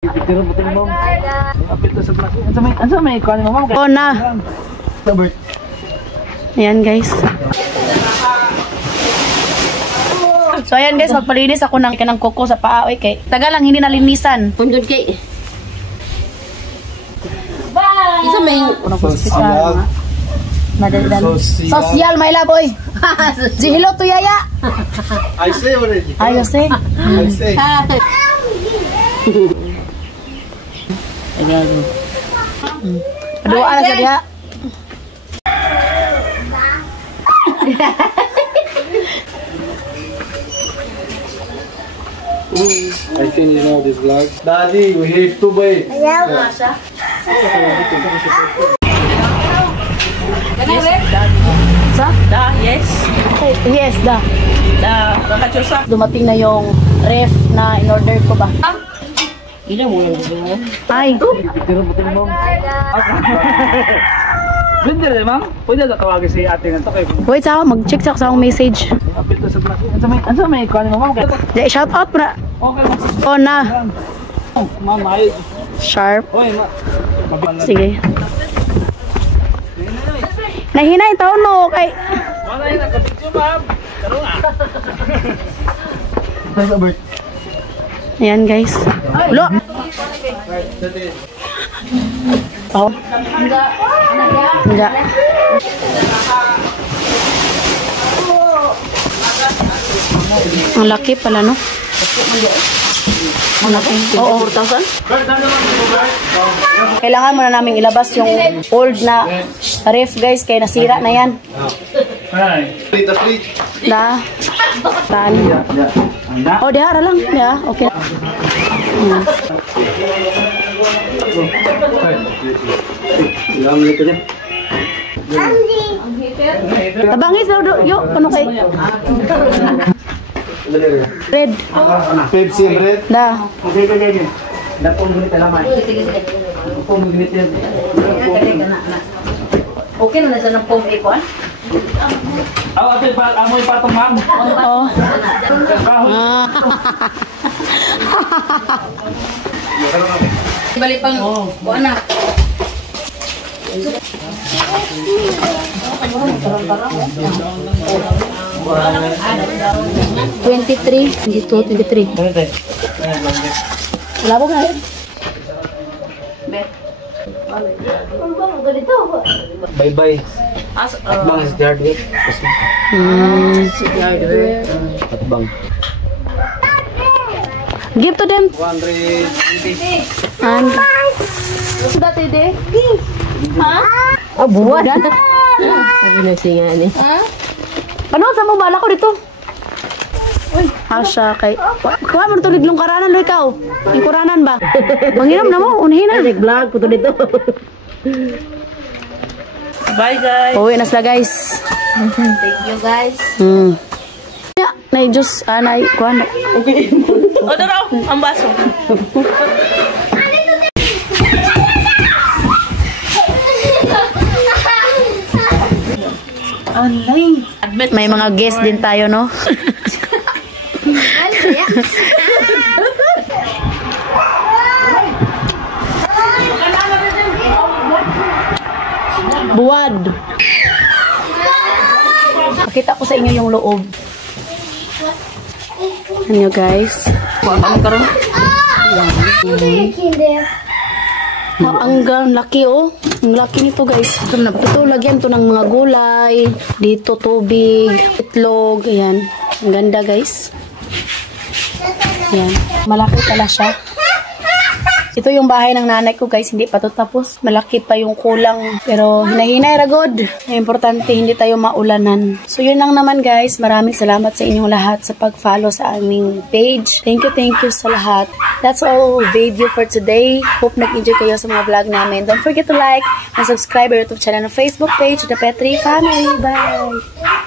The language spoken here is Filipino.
Oh na. Ayan guys. So ayan guys, magpalinis ako ng kanang kuko sa paa. Okay. Tagal lang hindi nalinisan. Pundod kay. Bye! Isa may Social. Social, my love, boy. Say hello to Yaya. I say already. I say. I say. Doa na sa diha. I think you know this vlog. Daddy, we have to buy. Sa? Da, yes. Yes, da. Da, kakachusa. Dumating na yung ref na in-order ko ba? Ila mo lang mo. Ay. Ganda rin, ma'am. Pwede na tawagin si ate ng takay. Wait, sa mag-check sa akong message. Apit to sa vlog. Ano may ikuha mo, ma'am? Shout out pra. Okay, ma'am. Oh na. Ma'am, ay. Sharp. Oy, ma'am. Sige. Nahinay taon no kay. Wala yun, nakabidyo, ma'am. Karo nga. Thanks, Albert. Ayan guys. Lo. Oh. Enggak. Ang laki pala no. Ang laki. Oo. 4,000. Kailangan muna namin ilabas yung old na ref guys kaya nasira na yan. Da. Tan. Oh, dia ara lang. Ya, okay. Tabangis daw yuk, kuno kay. Red. Pepsi bread. Da. Okay. Dapong gunit alaman. Dapong gunit yan. Okay na sa nang pong ikon. Ate, amoy patong, ma'am. Oh. Balik pang buwan na. $23. Wala ba na? Bye-bye. Atbang is the hardware. Atbang. Give to them. 120. And sudah tede. Ha? Oh, buwan. Sabi na siya ni. Ano sa mo bala ko dito? Uy, asya kay. Kuha mo to liglong karanan lo ikaw. Yung kuranan ba? Manginom na mo, unahin na. Vlog ko to dito. Bye guys. Uwi na sila guys. Thank you guys. Ya, nay juice, nay kuha na. Okay. O daraw, ang baso. Online. May mga guest din tayo, no? Buwad. Pakita ko sa inyo yung loob. Ano guys? Ano karon? Ang laki oh. Ang laki nito guys. Ito lagyan to ng mga gulay. Dito tubig, itlog. Ayan. Ang ganda guys. Ayan. Malaki pala siya. Ito yung bahay ng nanay ko guys. Hindi pa to tapos. Malaki pa yung kulang. Pero hinahinay ragod. Importante hindi tayo maulanan. So yun lang naman guys. Maraming salamat sa inyong lahat sa pag-follow sa aming page. Thank you sa lahat. That's all video for today. Hope nag-enjoy kayo sa mga vlog namin. Don't forget to like and subscribe our YouTube channel and Facebook page, The Petri Family. Bye!